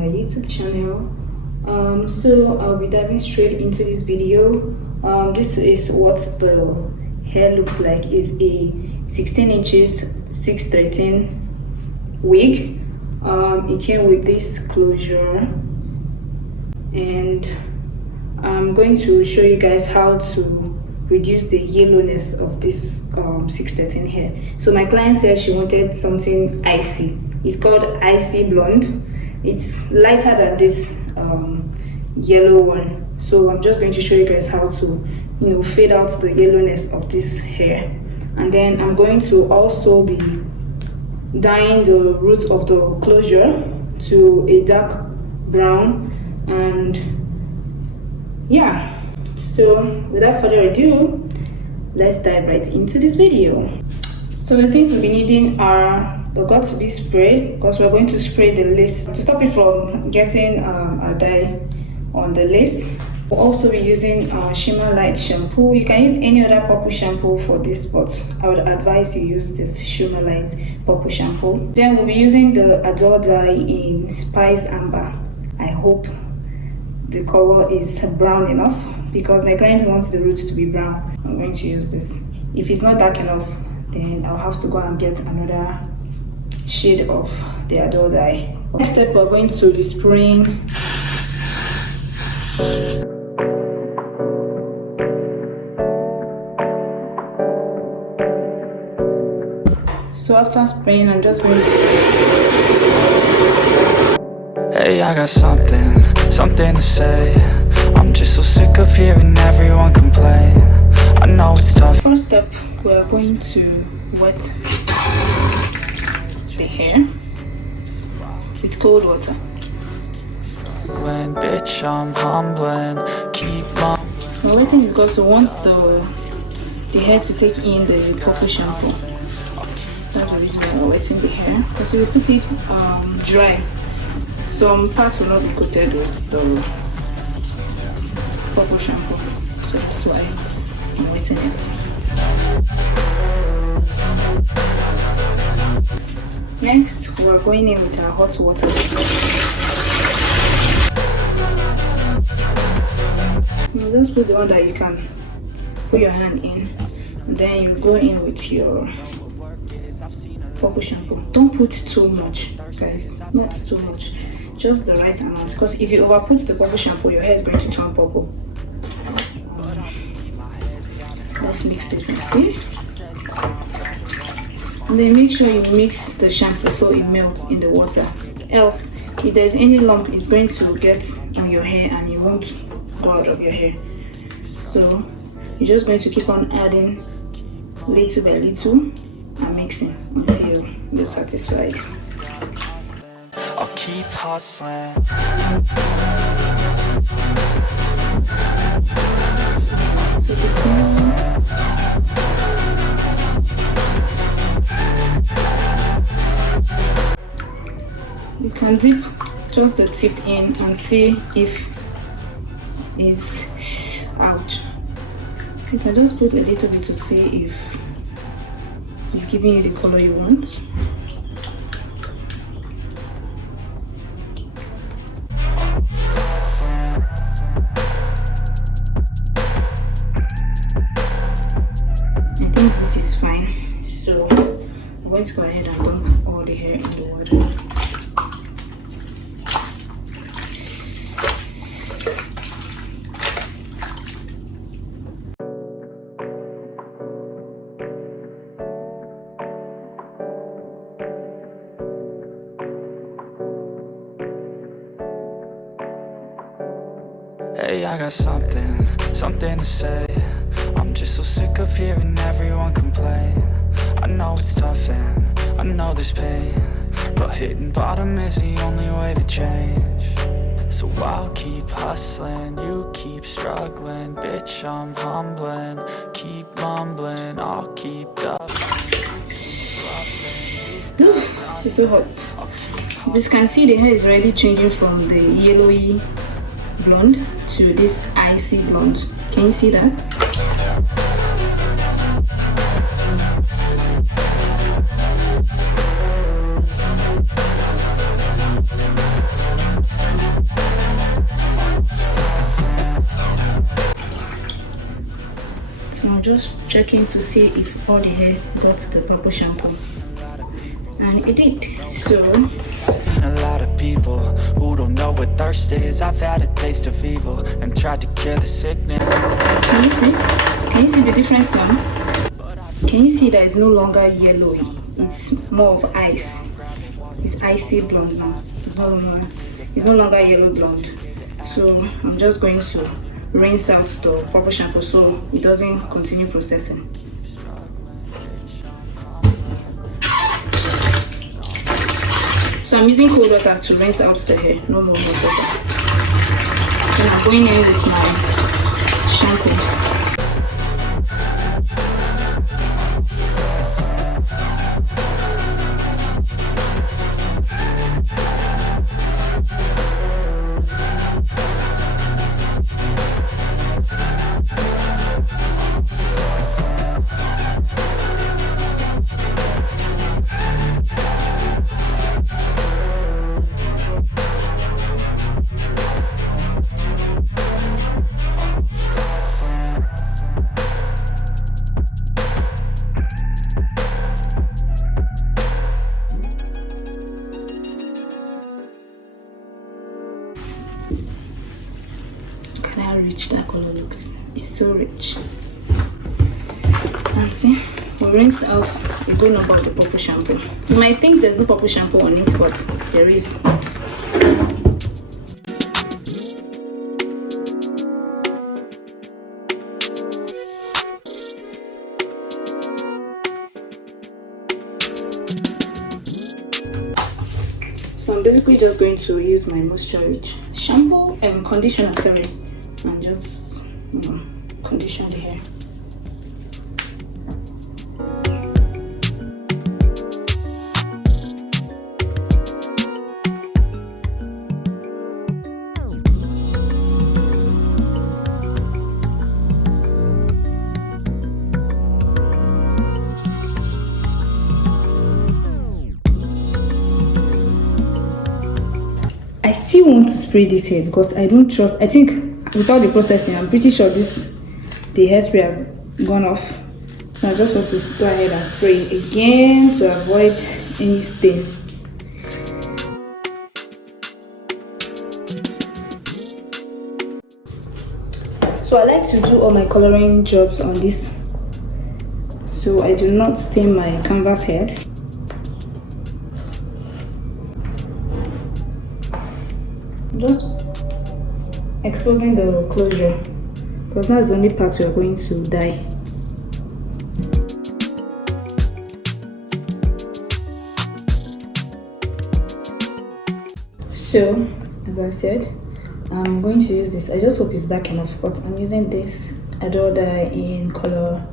my YouTube channel. So I'll be diving straight into this video. This is what the hair looks like. It's a 16 inches 613 wig. It came with this closure, and I'm going to show you guys how to reduce the yellowness of this 613 hair. So my client said she wanted something icy. It's called icy blonde. It's lighter than this yellow one. So I'm just going to show you guys how to fade out the yellowness of this hair. And then I'm going to also be dyeing the root of the closure to a dark brown. And yeah, so without further ado, let's dive right into this video. So the things we'll be needing are the got-to-be spray, because we're going to spray the lace to stop it from getting a dye on the lace. We'll also be using Shimmer Light shampoo. You can use any other purple shampoo for this, but I would advise you use this Shimmer Light purple shampoo. Then we'll be using the Adore dye in Spice Amber. I hope the color is brown enough, because my client wants the roots to be brown. I'm going to use this. If it's not dark enough, then I'll have to go and get another shade of the Adore dye. Next step, we're going to be spraying so after spraying, I'm just going to... Hey, I got something to say. I'm just so sick of hearing everyone complain. I know it's tough. First step, we're going to wet the hair with cold water. Bitch, I'm humbling. Keep on. We're waiting because we want the hair to take in the purple shampoo. That's the reason why we're wetting the hair, because if we put it dry, some parts will not be coated with the purple shampoo. So that's why I'm wetting it. Next, we're going in with our hot water. You just put the one that you can put your hand in, and then you go in with your purple shampoo. Don't put too much, guys, not too much, just the right amount, because if you over put the purple shampoo, your hair is going to turn purple. Let's mix this and see. And then make sure you mix the shampoo so it melts in the water, else if there's any lump, it's going to get on your hair and it won't go out of your hair. So you're just going to keep on adding little by little and mixing until you're satisfied. I'll keep hustling. You can dip just the tip in and see if it's out. You can just put a little bit to see if it's giving you the color you want. I think this is fine, so I'm going to go ahead and dump all the hair in the water. Hey, I got something to say. I'm just so sick of hearing everyone complain. I know it's tough and I know there's pain, but hitting bottom is the only way to change. So I'll keep hustling, you keep struggling. Bitch, I'm humbling. Keep mumbling, I'll keep This is so hot. As you can see, the hair is already changing from the yellowy blonde to this icy blonde. Can you see that? So I'm just checking to see if all the hair got the purple shampoo, and it did. So A lot of people who don't know what thirst is. I've had a taste of evil and tried to cure the sickness. can you see? Can you see the difference now? Can you see that it's no longer yellowy? It's more of ice. It's icy blonde now. It's no longer yellow blonde. So I'm just going to rinse out the purple shampoo so it doesn't continue processing. So I'm using cold water to rinse out the hair, no more hot water. Then I'm going in with my shampoo. How rich that color looks. It's so rich. And see, we rinsed out a good number of the purple shampoo. You might think there's no purple shampoo on it, but there is. So I'm basically just going to use my moisture rich shampoo and conditioner, sorry, and just condition the hair. I still want to spray this hair because I don't trust. I think without the processing, I'm pretty sure the hairspray has gone off. So I just want to go ahead and spray it again to avoid any stain. So I like to do all my coloring jobs on this so I do not stain my canvas head. Just exposing the closure because that's the only part we are going to dye. So as I said, I'm going to use this. I just hope it's dark enough, but I'm using this Adore dye in color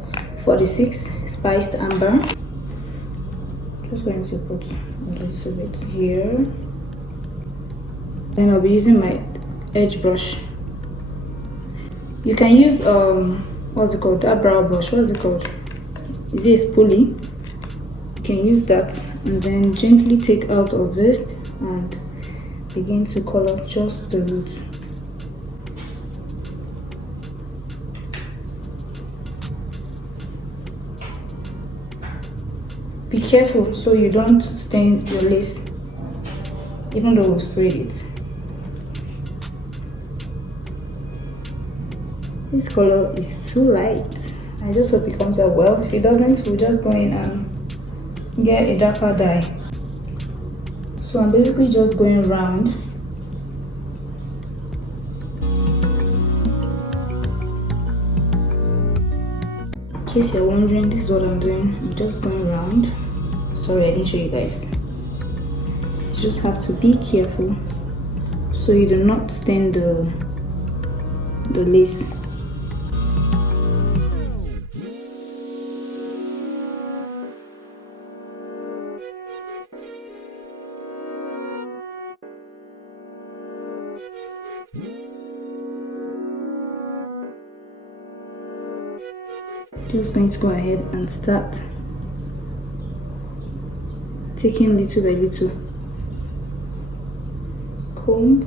46 spiced amber. Just going to put a little bit here. Then I'll be using my edge brush. You can use what's it called, that brow brush, what's it called, is it a spoolie? You can use that and then gently take out of this and begin to color just the root. Be careful so you don't stain your lace, even though we sprayed it. This color is too light. I just hope it comes out well. If it doesn't, we'll just go in and get a darker dye. So I'm basically just going around. In case you're wondering, this is what I'm doing. I'm just going around. Sorry, I didn't show you guys. You just have to be careful so you do not stain the lace. Just going to go ahead and start taking little by little comb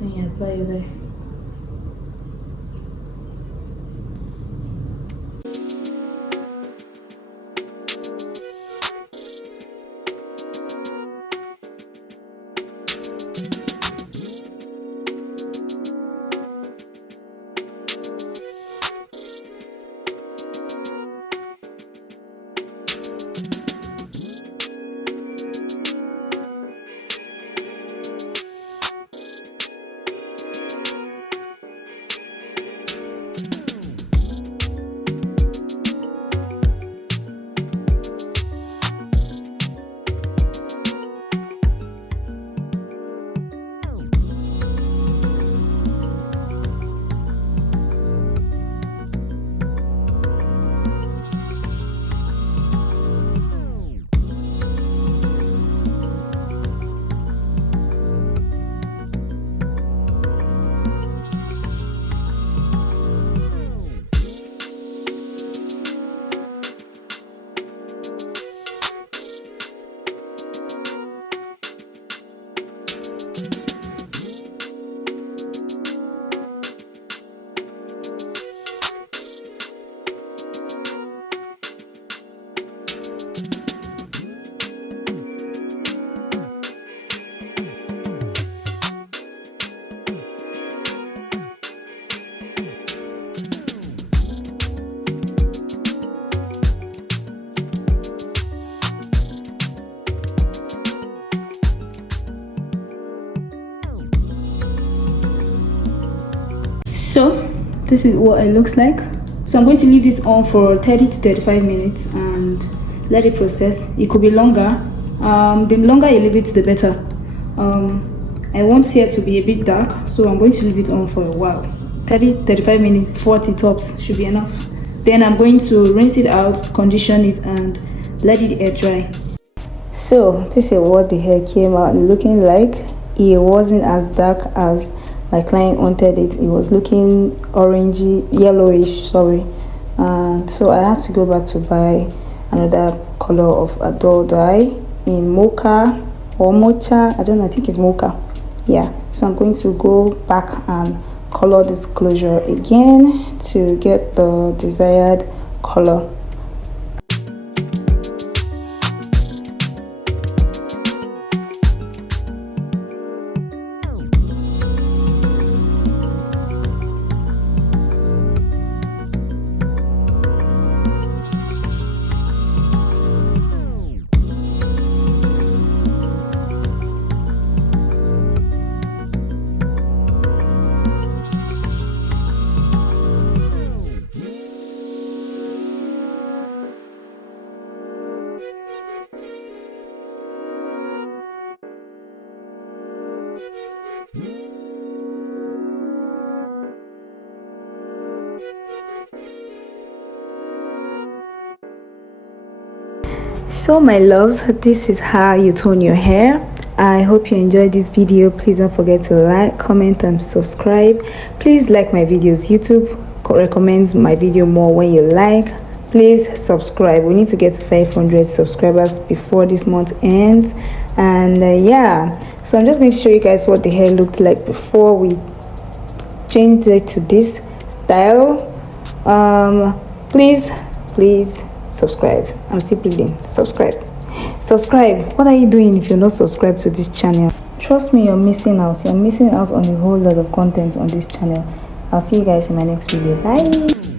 and you apply it there. this is what it looks like. So I'm going to leave this on for 30 to 35 minutes and let it process. It could be longer. The longer you leave it, the better. I want here to be a bit dark, so I'm going to leave it on for a while. 30-35 minutes, 40 tops should be enough. Then I'm going to rinse it out, condition it, and let it air dry. So this is what the hair came out looking like. It wasn't as dark as my client wanted it. It was looking orangey, yellowish, sorry. And so I had to go back to buy another color of a dull dye in mocha or mocha. I don't know, I think it's mocha. Yeah, so I'm going to go back and color this closure again to get the desired color. So my loves, this is how you tone your hair. I hope you enjoyed this video. Please don't forget to like, comment and subscribe. Please like my videos. YouTube recommends my video more when you like. Please subscribe. We need to get to 500 subscribers before this month ends. And yeah, so I'm just going to show you guys what the hair looked like before we changed it to this style. Please subscribe. I'm still bleeding. Subscribe. What are you doing if you're not subscribed to this channel? Trust me, you're missing out. You're missing out on a whole lot of content on this channel. I'll see you guys in my next video. Bye.